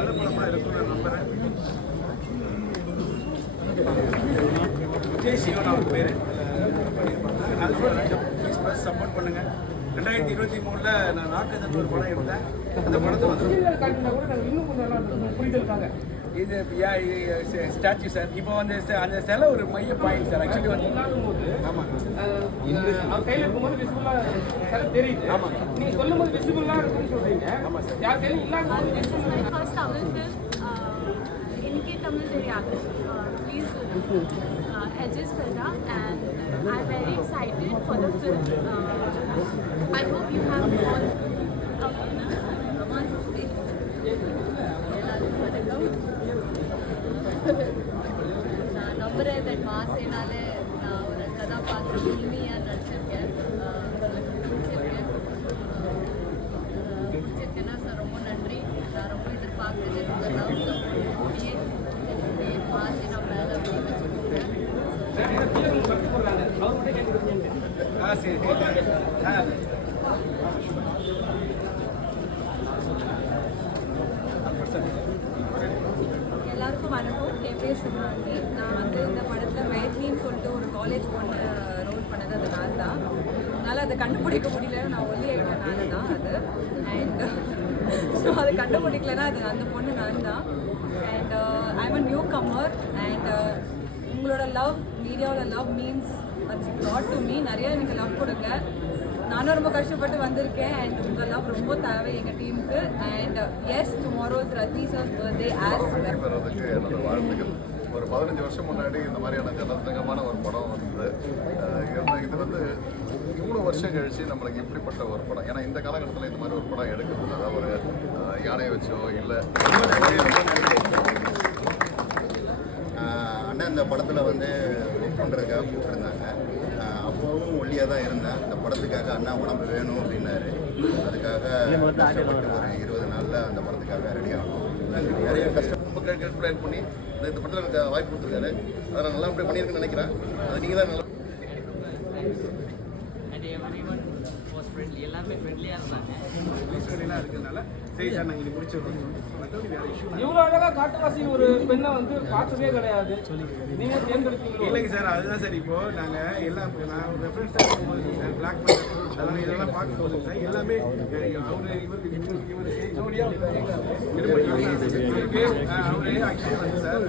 நல்ல படமாக இருக்கும் நான் நம்புகிறேன். விஜய் சிவன் அவர் பேர் நல்ல ப்ளீஸ் ப்ளஸ் சப்போர்ட் பண்ணுங்கள். 2023 நான் நாக்கதன் ஒரு படம் எடுத்தேன். அந்த படத்தை வந்து இன்னும் கொஞ்சம் புரிதலுக்காக இது ஸ்டாச்சு சார். இப்போ வந்து அந்த சிலை ஒரு மைய பாயிண்ட் சார். ஆக்சுவலி வந்து ஆமாம் அவர் கையில் இருக்கும்போது விசிபிளாக சிலை தெரியுது. ஆமாம் நீங்கள் சொல்லும் போது விசிபிளாக இருக்குன்னு சொல்கிறீங்க. ஆமாம் சார் யார் கையில் இல்லாத इनके तमिल தெரியாது ப்ளீஸ் adjust करना and I'm very excited for the film. I hope you have all நான் நம்புறேன் தட் மாசேனால நான் ஒரு கதாபாத்திரம் உண்மையாக நடிச்சிருக்கேன். பிடிச்சிருக்கேன்னா சார் ரொம்ப நன்றி. நான் ரொம்ப எதிர்பார்க்குறது அப்படியே மாசேனா மேலே எல்லாருக்கும் வணக்கம். என் பேர் சுப்ராணி. நான் வந்து இந்த படத்தில் வேட்லின்னு சொல்லிட்டு ஒரு காலேஜ் பொண்ணு ரோல் பண்ணது அது நான் தான். அதனால் அதை கண்டுபிடிக்க முடியல. நான் ஒல்லி ஆகிட்டனால தான் அது. அண்ட் ஸோ அதை கண்டுபிடிக்கலன்னா அது அந்த பொண்ணு நான் தான். And I'm a newcomer. And உங்களோட லவ், மீடியாவோட love means lot to me. நிறைய எனக்கு லவ் கொடுங்க. நானும் ரொம்ப கஷ்டப்பட்டு வந்திருக்கேன். அண்ட் உங்கள் லவ் ரொம்ப தேவை எங்கள் டீமுக்கு. And as tomorrow Rajini sir's birthday as வர்றதுக்கு என்னோட வாழ்த்துக்கள். ஒரு 15 வருஷம் முன்னாடி இந்த மாதிரியான ஜனரஞ்சகமான ஒரு படம் வந்தது. இது வந்து இவ்வளோ வருஷம் கழிச்சு நம்மளுக்கு இப்படிப்பட்ட ஒரு படம். ஏன்னா இந்த காலகட்டத்தில் இந்த மாதிரி ஒரு படம் எடுக்கிறது, அதாவது ஒரு யானையை வச்சோ இல்லை அண்ணன் இந்த படத்தில் வந்து ஒர்க் பண்ணுறதுக்காக கூப்பிட்டுருந்தாங்க. அப்போவும் ஒல்லியாக தான் இருந்தேன். இந்த படத்துக்காக அண்ணா உடம்பு வேணும் அப்படின்னாரு. அதுக்காக ஒரு 20 நாளில் அந்த படத்துக்காக ரெடி ஆகணும். நிறைய கஷ்டப்பட்டு பண்ணி இந்த படத்தில் எனக்கு வாய்ப்பு கொடுத்துருக்காரு. அதை நான் நல்லா பண்ணியிருக்கேன்னு நினைக்கிறேன். அது நீங்கள் தான் நல்லா எல்லாமே ஃப்ரெண்ட்லியாக இருந்தாங்க. ஃப்ரெண்ட்லியாக இருக்கிறதுனால சரி சார் நாங்கள் இது முடிச்சிடுறோம். இவ்வளோ அழகாக காட்டுவாசியில் ஒரு பெண்ணை வந்து பார்த்ததே கிடையாது. நீங்கள் தேர்ந்தெடுப்பீங்க? இல்லைங்க சார், அதுதான் சார். இப்போது நாங்கள் எல்லாம் நான் ஒரு ரெஃபரன்ஸாக இருக்கும்போது சார் பிளாக் பண்ண அதெல்லாம் இதெல்லாம் பார்க்கும்போது சார் எல்லாமே அவர் இவருக்கு ஜோடியாக அவரே ஆக்சுவலி வந்து சார்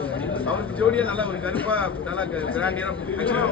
அவருக்கு ஜோடியாக நல்லா ஒரு கருப்பாக நல்லா கிராண்டியாக ஆக்சுவலாக